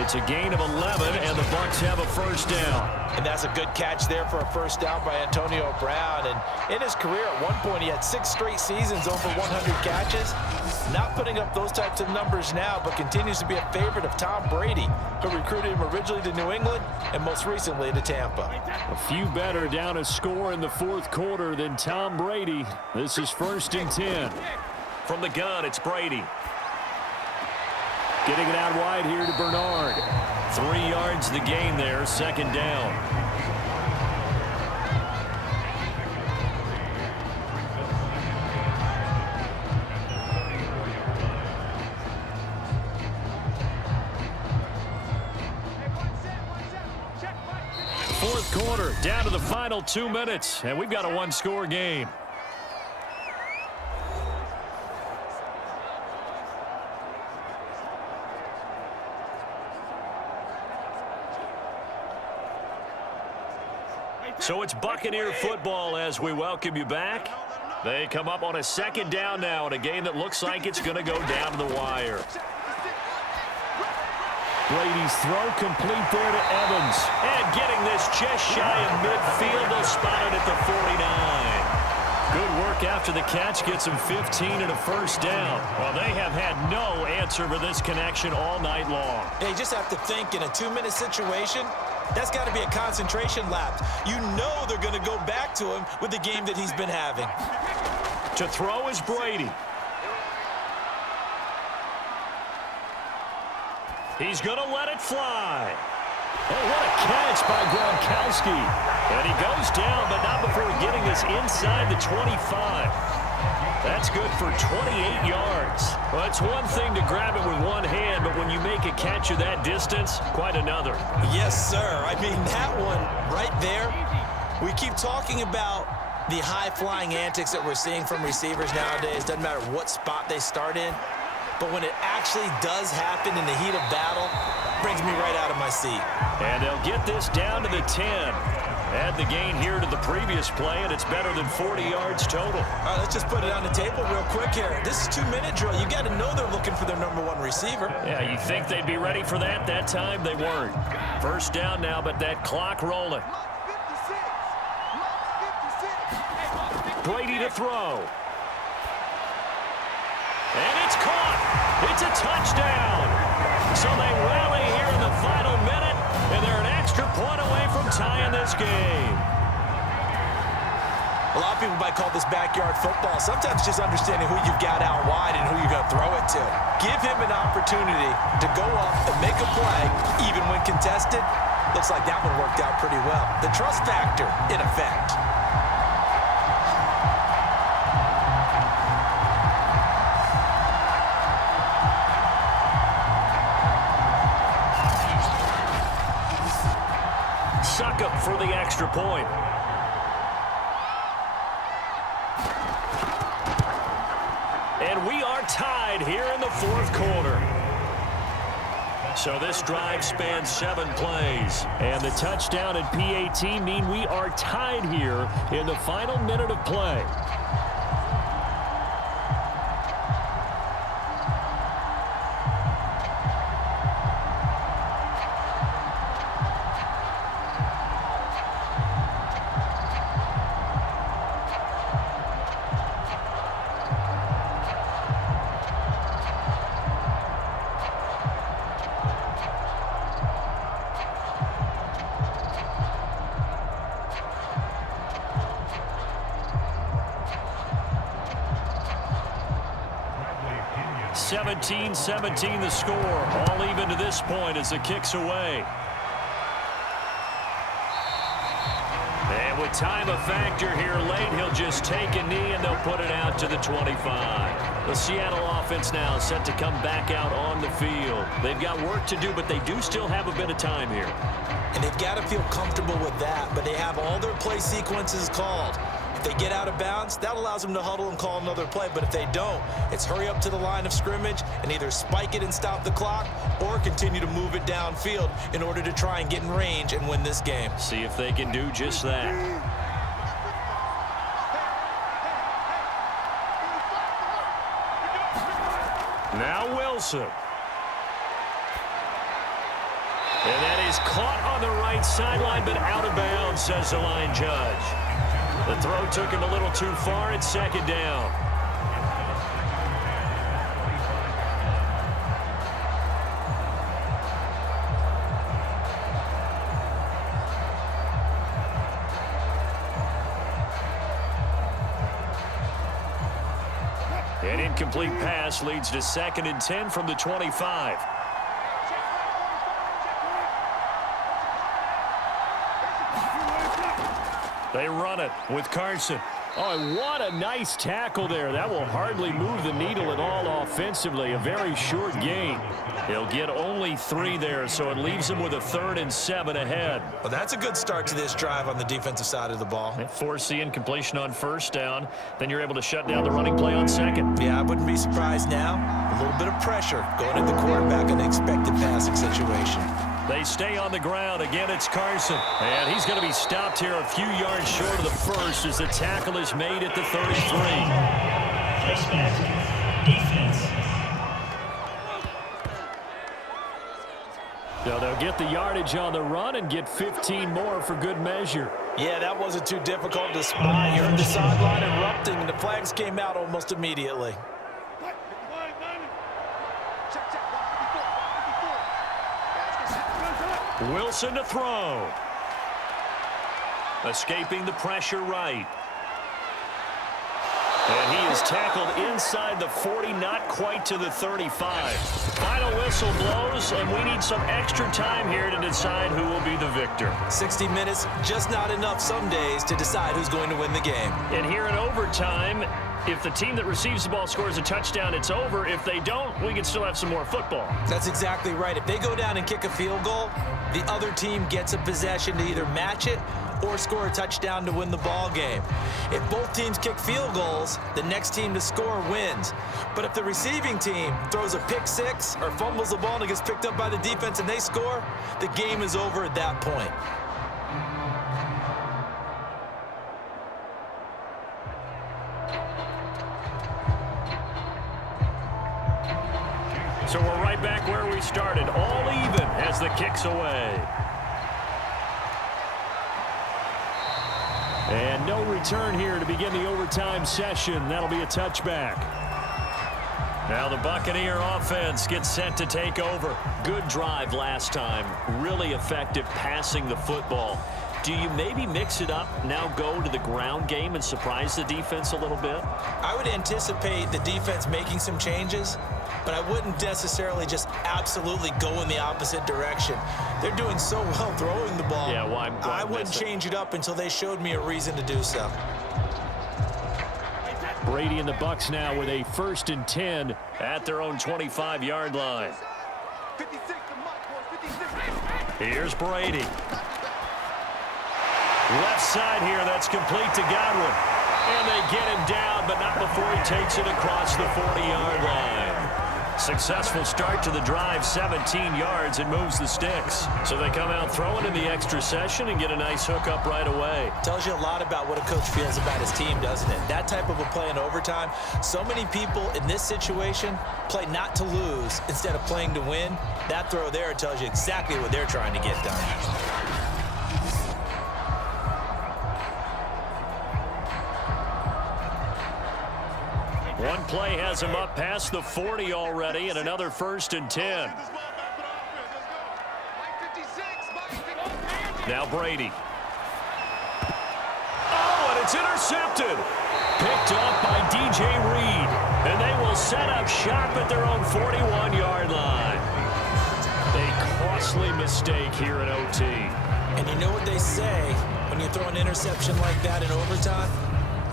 It's a gain of 11, and the Bucs have a first down. And that's a good catch there for a first down by Antonio Brown. And in his career, at one point, he had 6 straight seasons over 100 catches. Not putting up those types of numbers now, but continues to be a favorite of Tom Brady, who recruited him originally to New England and most recently to Tampa. A few better down a score in the 4th quarter than Tom Brady. This is 1st and 10. From the gun, it's Brady. Getting it out wide here to Bernard. 3 yards the gain there, 2nd down. Fourth quarter, down to the final 2 minutes, and we've got a 1-score game. So it's Buccaneer football as we welcome you back. They come up on a 2nd down now in a game that looks like it's going to go down to the wire. Brady's throw complete there to Evans. And getting this just shy of midfield. They'll spot it at the 49. Good work after the catch. Gets him 15 and a first down. Well, they have had no answer for this connection all night long. They just have to think in a 2-minute situation. That's got to be a concentration lapse. You know they're going to go back to him with the game that he's been having. To throw is Brady. He's going to let it fly. Oh, what a catch by Gronkowski. And he goes down, but not before getting this inside the 25. That's good for 28 yards. Well, it's one thing to grab it with one hand, but when you make a catch of that distance, quite another. Yes, sir. I mean, that one right there, we keep talking about the high-flying antics that we're seeing from receivers nowadays. Doesn't matter what spot they start in. But when it actually does happen in the heat of battle, it brings me right out of my seat. And they'll get this down to the 10. Add the gain here to the previous play, and it's better than 40 yards total. All right, let's just put it on the table real quick here. This is 2-minute drill. You got to know they're looking for their #1 receiver. Yeah, you think they'd be ready for that? That time they weren't. First down now, but that clock rolling. Brady to throw. And it's caught. It's a touchdown. So they rally here in the final minute, and they're an extra point away from tying this game. A lot of people might call this backyard football. Sometimes just understanding who you've got out wide and who you're going to throw it to. Give him an opportunity to go up and make a play, even when contested. Looks like that one worked out pretty well. The trust factor in effect. Succop for the extra point. And we are tied here in the fourth quarter. So this drive spans 7 plays. And the touchdown and PAT mean we are tied here in the final minute of play. 17-17 the score. All even to this point as the kick's away. And with time a factor here late, he'll just take a knee and they'll put it out to the 25. The Seattle offense now set to come back out on the field. They've got work to do, but they do still have a bit of time here. And they've got to feel comfortable with that, but they have all their play sequences called. If they get out of bounds, that allows them to huddle and call another play. But if they don't, it's hurry up to the line of scrimmage and either spike it and stop the clock or continue to move it downfield in order to try and get in range and win this game. See if they can do just that. Now Wilson. And that is caught on the right sideline, but out of bounds, says the line judge. The throw took him a little too far. It's second down. An incomplete pass leads to 2nd and 10 from the 25. They run it with Carson. Oh, what a nice tackle there. That will hardly move the needle at all offensively. A very short gain. He'll get only 3 there, so it leaves him with a 3rd and 7 ahead. Well, that's a good start to this drive on the defensive side of the ball. They force the incompletion on 1st down. Then you're able to shut down the running play on 2nd. Yeah, I wouldn't be surprised now. A little bit of pressure going at the quarterback in an expected passing situation. They stay on the ground. Again, it's Carson. And he's going to be stopped here a few yards short of the 1st as the tackle is made at the 33. Defense. So they'll get the yardage on the run and get 15 more for good measure. Yeah, that wasn't too difficult to spot. You heard the sideline erupting, and the flags came out almost immediately. Wilson to throw. Escaping the pressure right. And he is tackled inside the 40, not quite to the 35. Final whistle blows, and we need some extra time here to decide who will be the victor. 60 minutes, just not enough some days to decide who's going to win the game. And here in overtime, if the team that receives the ball scores a touchdown, it's over. If they don't, we can still have some more football. That's exactly right. If they go down and kick a field goal, the other team gets a possession to either match it or score a touchdown to win the ball game. If both teams kick field goals, the next team to score wins. But if the receiving team throws a pick six or fumbles the ball and it gets picked up by the defense and they score, the game is over at that point. So we're right back where we started, all even as the kick's away. And no return here to begin the overtime session. That'll be a touchback. Now the Buccaneer offense gets set to take over. Good drive last time. Really effective passing the football. Do you maybe mix it up, now go to the ground game and surprise the defense a little bit? I would anticipate the defense making some changes, but I wouldn't necessarily just absolutely go in the opposite direction. They're doing so well throwing the ball. Yeah, well, I wouldn't change it up until they showed me a reason to do so. Brady and the Bucs now with a 1st and 10 at their own 25-yard line. Here's Brady. Left side here, that's complete to Godwin. And they get him down, but not before he takes it across the 40-yard line. Successful start to the drive, 17 yards, and moves the sticks. So they come out throwing in the extra session and get a nice hook up right away. Tells you a lot about what a coach feels about his team, doesn't it? That type of a play in overtime. So many people in this situation play not to lose instead of playing to win. That throw there tells you exactly what they're trying to get done. One play has him up past the 40 already, and another 1st and 10. Now Brady. Oh, and it's intercepted. Picked off by DJ Reed. And they will set up shop at their own 41-yard line. A costly mistake here in OT. And you know what they say, when you throw an interception like that in overtime,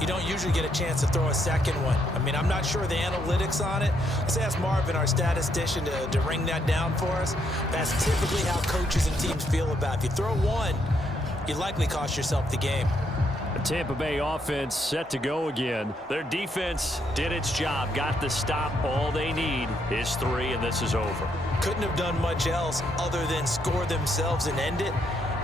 you don't usually get a chance to throw a second one. I mean, I'm not sure the analytics on it. Let's ask Marvin, our statistician, to ring that down for us. That's typically how coaches and teams feel about it. If you throw one, you likely cost yourself the game. The Tampa Bay offense set to go again. Their defense did its job, got the stop. All they need is 3, and this is over. Couldn't have done much else other than score themselves and end it.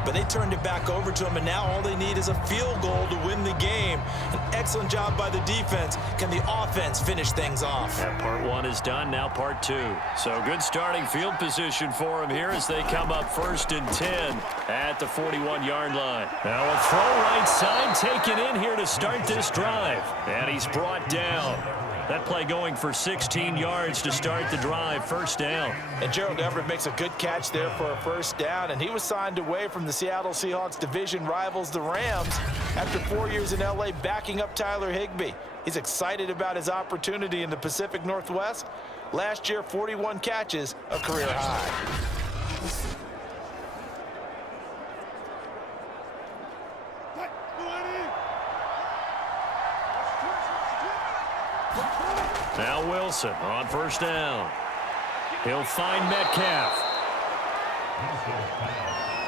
But they turned it back over to them, and now all they need is a field goal to win the game. An excellent job by the defense. Can the offense finish things off? That part 1 is done, now part 2. So good starting field position for them here as they come up 1st and 10 at the 41-yard line. Now a throw right side taken in here to start this drive. And he's brought down. That play going for 16 yards to start the drive, 1st down. And Gerald Everett makes a good catch there for a 1st down, and he was signed away from the Seattle Seahawks division rivals, the Rams, after 4 years in L.A. backing up Tyler Higbee. He's excited about his opportunity in the Pacific Northwest. Last year, 41 catches, a career high. Now Wilson on 1st down. He'll find Metcalf.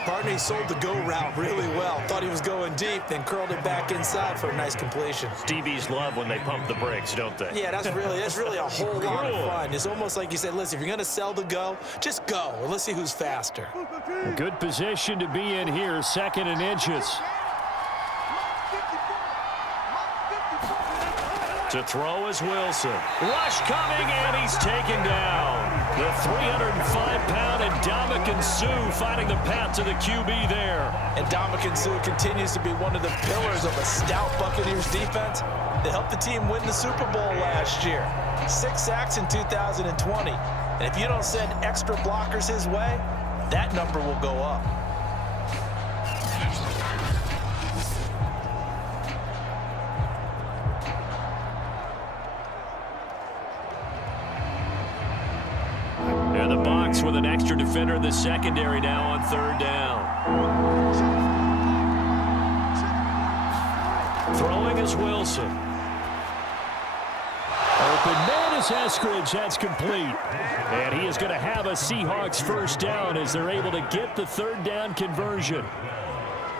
Partner, he sold the go route really well. Thought he was going deep, then curled it back inside for a nice completion. DBs love when they pump the brakes, don't they? Yeah, that's really a whole lot of fun. It's almost like you said, listen, if you're going to sell the go, just go. And let's see who's faster. A good position to be in here, 2nd and inches. To throw is Wilson. Rush coming, and he's taken down. The 305-pound Ndamukong Suh finding the path to the QB there. And Ndamukong Suh continues to be one of the pillars of a stout Buccaneers defense that helped the team win the Super Bowl last year. 6 sacks in 2020. And if you don't send extra blockers his way, that number will go up. In the box with an extra defender in the secondary now on 3rd down. Throwing is Wilson. Open man is Eskridge. That's complete. And he is going to have a Seahawks 1st down as they're able to get the 3rd down conversion.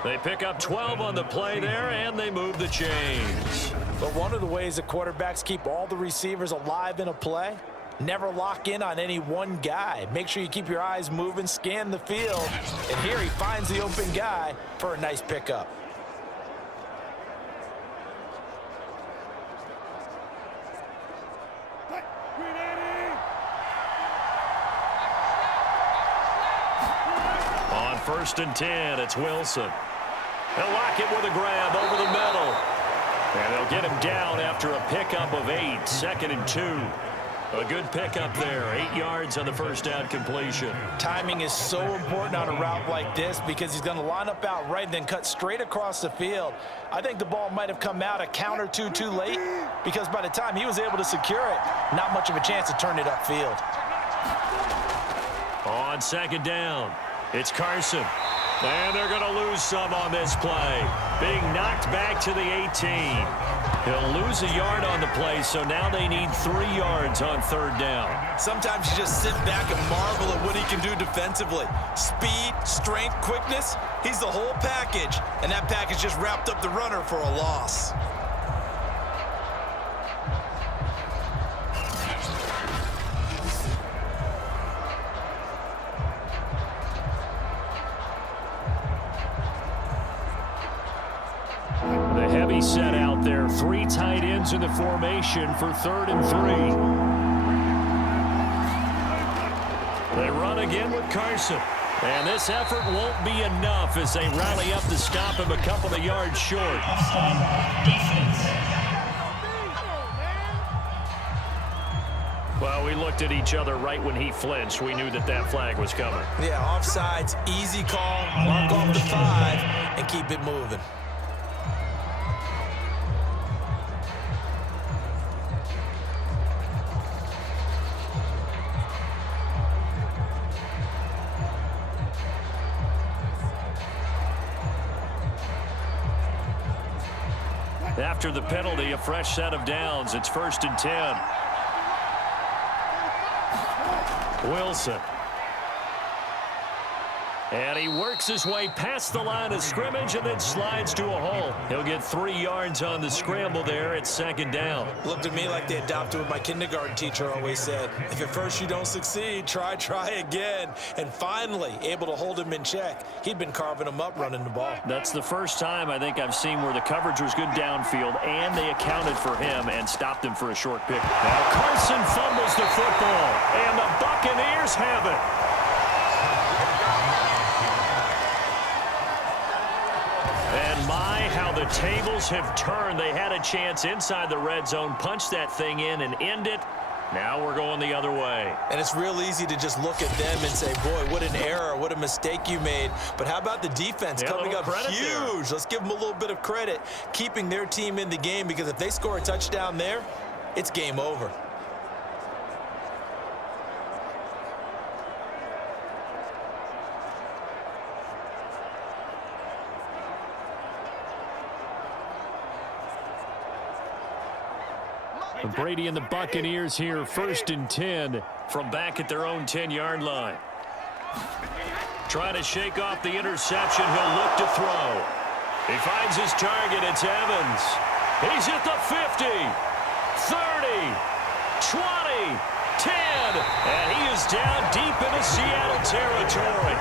They pick up 12 on the play there, and they move the chains. But one of the ways that quarterbacks keep all the receivers alive in a play, never lock in on any one guy. Make sure you keep your eyes moving, scan the field, and here he finds the open guy for a nice pickup. On 1st and 10, it's Wilson. They'll lock it with a grab over the middle. And they'll get him down after a pickup of 8, 2nd and 2. A good pickup there, 8 yards on the 1st down completion. Timing is so important on a route like this because he's going to line up out right and then cut straight across the field. I think the ball might have come out a count or two too late because by the time he was able to secure it, not much of a chance to turn it upfield. On 2nd down, it's Carson. And they're going to lose some on this play. Being knocked back to the 18. He'll lose a yard on the play, so now they need 3 yards on 3rd down. Sometimes you just sit back and marvel at what he can do defensively. Speed, strength, quickness, he's the whole package. And that package just wrapped up the runner for a loss. Set out there, 3 tight ends in the formation for 3rd and 3. They run again with Carson. And this effort won't be enough as they rally up to stop him a couple of yards short. Well, we looked at each other right when he flinched. We knew that that flag was coming. Yeah, offsides, easy call, mark off the 5, and keep it moving. After the penalty, a fresh set of downs. It's 1st and 10. Wilson. And he works his way past the line of scrimmage and then slides to a hole. He'll get 3 yards on the scramble there. It's 2nd down. Looked to me like they adopted what my kindergarten teacher always said. If at first you don't succeed, try again. And finally, able to hold him in check. He'd been carving him up running the ball. That's the first time I think I've seen where the coverage was good downfield and they accounted for him and stopped him for a short pick. Now Carson fumbles the football, and the Buccaneers have it. And my, how the tables have turned. They had a chance inside the red zone, punch that thing in and end it. Now we're going the other way. And it's real easy to just look at them and say, boy, what an error, what a mistake you made. But how about the defense coming up huge? Let's give them a little bit of credit, keeping their team in the game, because if they score a touchdown there, it's game over. Brady and the Buccaneers here, 1st and 10 from back at their own 10-yard line. Trying to shake off the interception. He'll look to throw. He finds his target. It's Evans. He's at the 50, 30, 20, 10, and he is down deep into Seattle territory.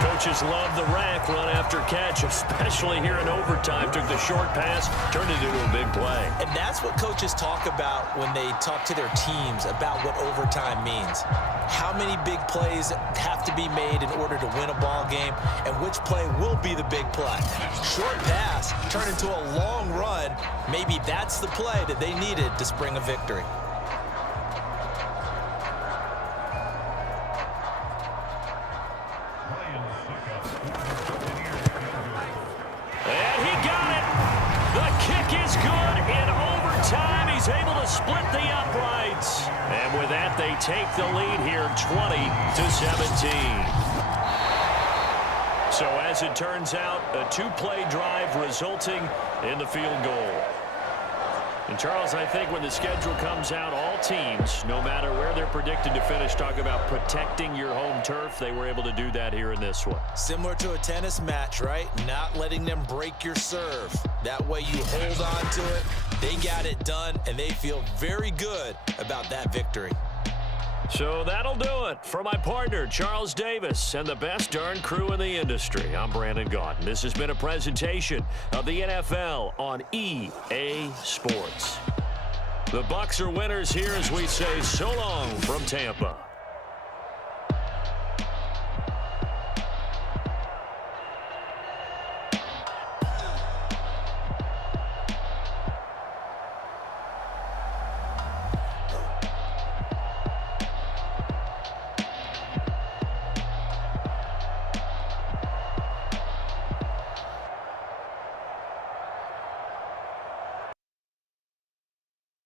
Coaches love the rack run after catch, especially here in overtime. Took the short pass, turned it into a big play. And that's what coaches talk about when they talk to their teams about what overtime means. How many big plays have to be made in order to win a ball game, and which play will be the big play. Short pass turned into a long run. Maybe that's the play that they needed to spring a victory. Able to split the uprights. And with that, they take the lead here 20-17. So as it turns out, a 2-play drive resulting in the field goal. And Charles, I think when the schedule comes out, all teams, no matter where they're predicted to finish, talk about protecting your home turf. They were able to do that here in this one. Similar to a tennis match, right? Not letting them break your serve. That way you hold on to it. They got it done, and they feel very good about that victory. So that'll do it for my partner, Charles Davis, and the best darn crew in the industry. I'm Brandon Gaudin. This has been a presentation of the NFL on EA Sports. The Bucs are winners here as we say so long from Tampa.